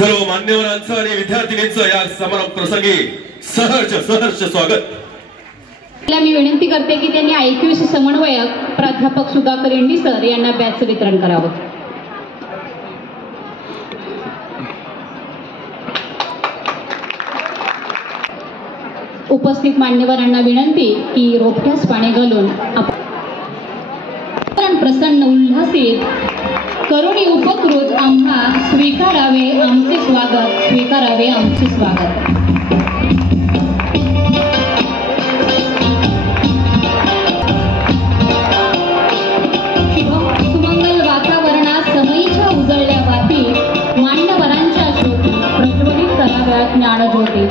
सर्व मान्यवरांचं आणि विद्यार्थिनींचं या समारंभ प्रसंगी सहर्ष स्वागत। मी विनंती करते की त्यांनी IQC समन्वयक प्राध्यापक सुधाकर इंडी सर यांना बॅचचं वितरण करावं। उपस्थित मान्यवरांना विनंती की रोपट्यास पाणी घालून आपण प्रसन्न उल्हासित करुणी उपकृत आम्हा स्वीकारावे आमचे स्वागत, स्वीकारावे आमचे स्वागत। सुमंगल वातावरणात समयीच्या उजळल्या वाती मान्यवरांच्या ज्योती प्रज्वलित कराव्या ज्ञानज्योती।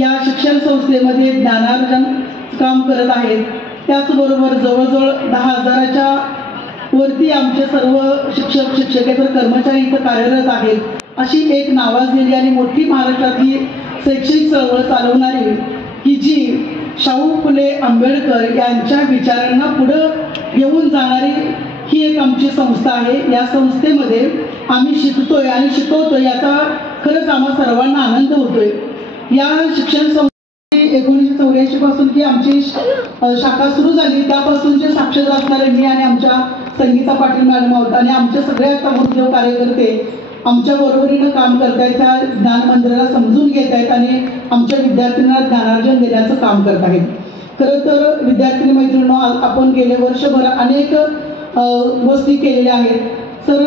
या शिक्षण संस्थेमध्ये ज्ञानार्जन काम करत आहेत। त्याचबरोबर जवळजवळ 10,000च्या वरती आमचे सर्व शिक्षक शिक्षकेतर कर्मचारी इथं कार्यरत आहेत। अशी एक नावाजलेली आणि मोठी महाराष्ट्रातली शैक्षणिक चळवळ चालवणारी की जी शाहू फुले आंबेडकर यांच्या विचारांना पुढं घेऊन जाणारी ही एक आमची संस्था आहे। या संस्थेमध्ये आम्ही शिकतोय आणि शिकवतोय याचा खरंच आम्हा सर्वांना आनंद होतोय। या शिक्षण संस्थे 1984 पासून की आमची शाखा सुरू झाली त्यापासूनचे साक्षर असणाऱ्यांनी आणि आमच्या संगीता पाटील मॅडम आहोत आणि आमचे सगळे गुरुदेव कार्यकर्ते आमच्या बरोबरीनं काम करतायत। त्या ज्ञान मंदिराला समजून घेत आहेत आणि आमच्या विद्यार्थ्यांना ज्ञानार्जन देण्याचं काम करत आहेत। खरं तर विद्यार्थी मैत्रिणींनो, आपण गेले वर्षभर अनेक गोष्टी केलेल्या आहेत। तर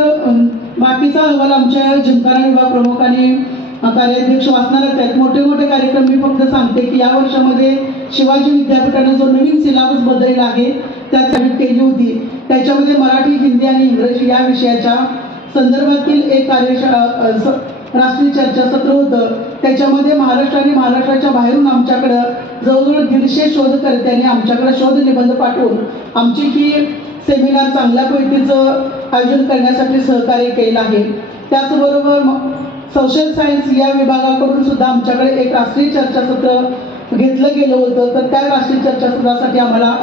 बाकीचा अहवाल आमच्या जिमखाना विभाग प्रमुख आणि कार्याध्यक्ष वाचणारच आहेत। मोठे कार्यक्रम मी फक्त सांगते की या वर्षामध्ये शिवाजी विद्यापीठाने जो नवीन सिलेबस बदलला आहे त्यात केली होती। त्याच्यामध्ये मराठी, हिंदी आणि इंग्रजी या विषयाच्या संदर्भातील एक कार्यशाळा राष्ट्रीय चर्चासत्र होतं। त्याच्यामध्ये महाराष्ट्र आणि महाराष्ट्राच्या बाहेरून आमच्याकडं जवळजवळ 150 शोधकर्त्यांनी आमच्याकडे शोध निबंध पाठवून आमची ही सेमिनार चांगल्या पद्धतीचं आयोजन करण्यासाठी सहकार्य केलं आहे। त्याचबरोबर सोशल सायन्स या विभागाकडून सुद्धा आमच्याकडे एक राष्ट्रीय चर्चासत्र घेतलं गेलं होतं। तर त्या राष्ट्रीय चर्चासत्रासाठी आम्हाला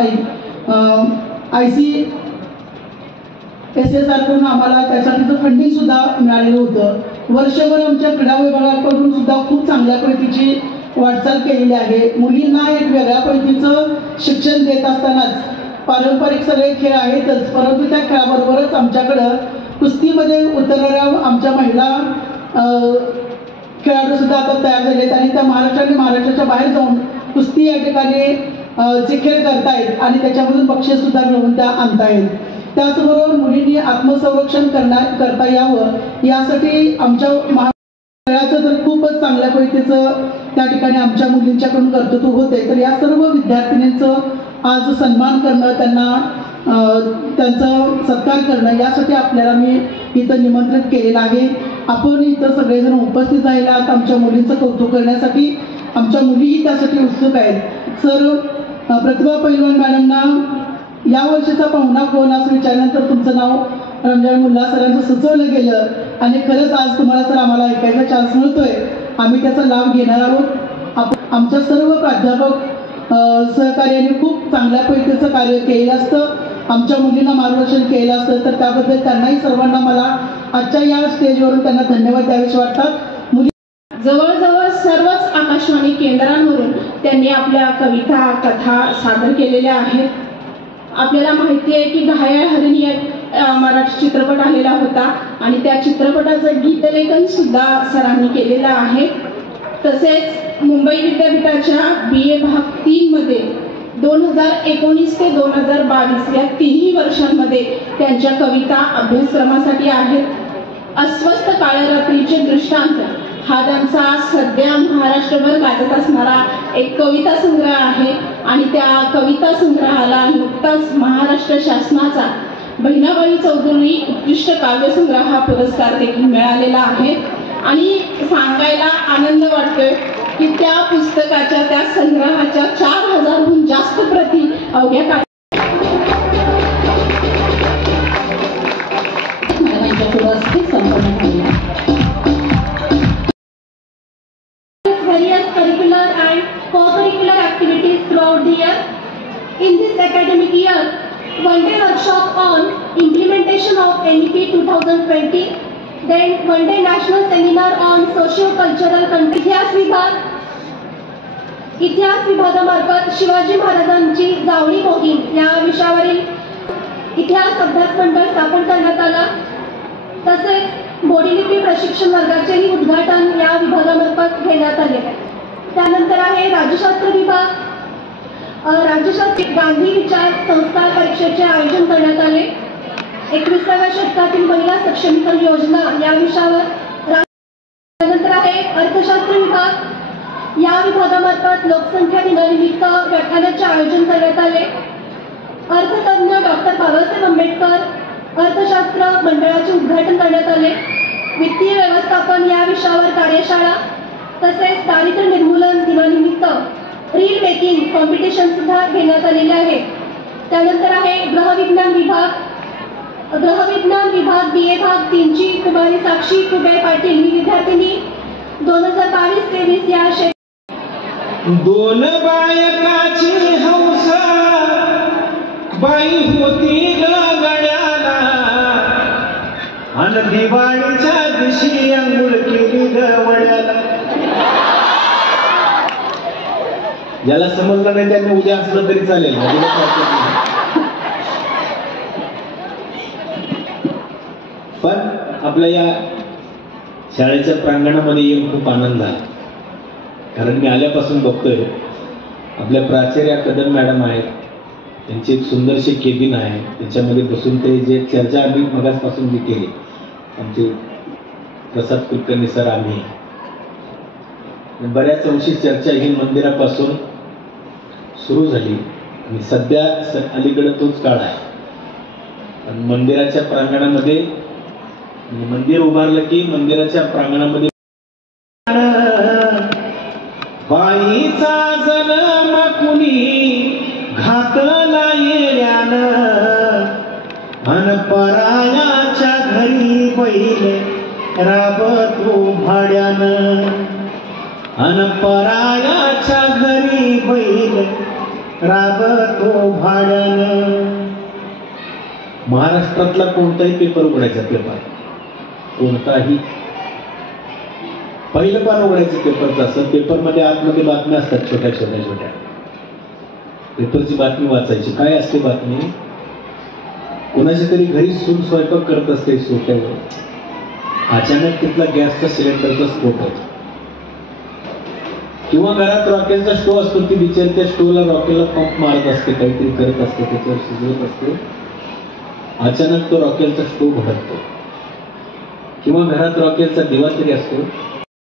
ICSSR कडून आम्हाला त्यासाठीचं फंडिंग सुद्धा मिळालेलं होतं। वर्षभर आमच्या क्रीडा विभागाकडून सुद्धा खूप चांगल्या पद्धतीची वाटचाल केलेली आहे। मुलींना एक वेगळ्या पद्धतीचं शिक्षण देत असतानाच पारंपरिक सगळे खेळ आहेतच, परंतु त्या खेळाबरोबरच आमच्याकडं कुस्तीमध्ये उतरणाऱ्या आमच्या महिला खेळाडू सुद्धा आता तयार झाले आहेत आणि त्या महाराष्ट्राच्या बाहेर जाऊन कुस्ती या ठिकाणी जे खेळ करतायत आणि त्याच्यामधून बक्षीस सुद्धा मिळवून त्या आणतायत। त्याचबरोबर मुलींनी आत्मसंरक्षण करता यावं यासाठी आमच्या खेळाचं तर खूपच चांगल्या पद्धतीचं त्या ठिकाणी आमच्या मुलींच्याकडून कर्तृत्व होते। तर या सर्व विद्यार्थिनींचं आज सन्मान करणं, त्यांचा सत्कार करणं यासाठी आपल्याला मी इथं निमंत्रित केलेलं आहे। आपण इथं सगळेजण उपस्थित राहिलात आमच्या मुलींचं कौतुक करण्यासाठी। आमच्या मुलीही त्यासाठी उत्सुक आहेत। सर प्रतिभा पैलवान मॅडमना या वर्षीचा पाहुणा कोण असं विचारल्यानंतर तुमचं नाव रमजान मुल्ला सरांचं सुचवलं गेलं आणि खरंच आज तुम्हाला सर आम्हाला ऐकायचा चान्स मिळतोय, आम्ही त्याचा लाभ घेणार आहोत। आमच्या सर्व प्राध्यापक सहकार्याने खूप चांगल्या पद्धतीचं कार्य केलं असतं, आमच्या मुलींना मार्गदर्शन केलं असतं, तर त्याबद्दल त्यांनाही सर्वांना मला आजच्या या स्टेजवरून त्यांना धन्यवाद द्यावेसे वाटतात। जवळजवळ सर्वच आकाशवाणी केंद्रांवरून त्यांनी आपल्या कविता कथा सादर केलेल्या आहेत। आपल्याला माहिती आहे की घायाळ हरिणी मराठी चित्रपट आलेला होता आणि त्या चित्रपटाचं गीतलेखन सुद्धा सरांनी केलेलं आहे। तसेच मुंबई विद्यापीठाच्या BA भाग 3 मध्ये 2019 ते 2022 या तिन्ही वर्षांमध्ये त्यांच्या कविता अभ्यासक्रमासाठी आहेत। अस्वस्थ काळ्या रात्रीचे दृष्टांत हा त्यांचा सध्या महाराष्ट्रभर गाजत असणारा एक कविता संग्रह आहे आणि त्या कविता संग्रहाला नुकताच महाराष्ट्र शासनाचा बहिणाबाई चौधरी उत्कृष्ट काव्यसंग्रह हा पुरस्कार देखील मिळालेला आहे। आणि सांगायला आनंद वाटतोय की त्या पुस्तकाच्या त्या संग्रहाच्या 4000हून जास्त प्रती अवघ्या various curricular and co-curricular activities throughout the year. In this academic year, one-day workshop on implementation NEP 2020. Then one day national seminar on socio-cultural इतिहास विभागामार्फत शिवाजी महाराजांची जावळी मोहीम या विषयावरील इतिहास अभ्यास मंडळ स्थापन करण्यात आला. तसेच बोडीलिपी प्रशिक्षण वर्गाचेही उद्घाटन या विभागामार्फत घेण्यात आले. त्यानंतर आहे राज्यशास्त्र विभाग. राज्यशास्त्र गांधी विचार संस्कार परीक्षेचे आयोजन करण्यात आले. 21व्या शतकातील महिला सक्षमीकरण योजना या विषयावर. त्यानंतर आहे अर्थशास्त्र विभाग. या विभागामार्फत लोकसंख्या दिनानिमित्त व्याख्यानाचे आयोजन करण्यात आले. अर्थतज्ञ डॉक्टर बाबासाहेब आंबेडकर अर्थशास्त्र मंडळाचे उद्घाटन करण्यात आले. वित्तीय व्यवस्थापन या विषयावर कार्यशाळा. तसेच दारिद्र्य निर्मूलन दिनानिमित्त रील मेकिंग कॉम्पिटिशन सुद्धा घेण्यात आलेले आहे. त्यानंतर आहे गृहविज्ञान विभाग. गृहविज्ञान विभाग BA भाग 3ची कुमारी साक्षी कुबे पाटील ही विद्यार्थिनी 2022-23 या दोन बायकाची हौस बाई होती गड्याला आणि दिवाळीच्या दिवशी अंघोळ केली गवड्याला. ज्याला समजलं नाही त्यांनी उद्या असलं तरी चालेल. पण आपल्या या शाळेच्या प्रांगणामध्ये येऊन खूप आनंद झाला. कारण मी आल्यापासून बघतोय आपल्या प्राचार्या कदम मॅडम आहेत, त्यांची एक सुंदरशी केबिन आहे, त्याच्यामध्ये बसून ते जे चर्चा आम्ही मगासपासून जी केली आमचे प्रसाद कुलकर्णी सर, आम्ही बऱ्याच अंशी चर्चा ही मंदिरापासून सुरू झाली आणि सध्या अलीकडे तोच काळ आहे. पण मंदिराच्या प्रांगणामध्ये मंदिर उभारलं की मंदिराच्या प्रांगणामध्ये बाईचा जन्म कुणी घातला येण्यानं अन परायाच्या घरी बैल राबतो भाड्यानं अन परायाच्या घरी बैल राबतो भाड्यानं. महाराष्ट्रातला कोणताही पेपर उघडायचा, पेपर कोणताही पहिलं पान उघडायचं पेपरचं असं. पेपरमध्ये आतमध्ये बातम्या असतात छोट्या छोट्या छोट्या. पेपरची बातमी वाचायची. काय असते बातमी? कोणाच्या तरी घरी सून स्वयंपाक करत असते सोफ्यावर, अचानक तिथला गॅसचा सिलेंडरचा स्फोट होतो. किंवा घरात रॉकेलचा स्टोव असतो, ती बिचारी त्या स्टोवला रॉकेलला पंप मारत असते, काहीतरी करत असते, त्याच्यावर शिजवत असते. अचानक तो रॉकेलचा स्टोव भडकतो. किंवा घरात रॉकेलचा दिवा तरी असतो,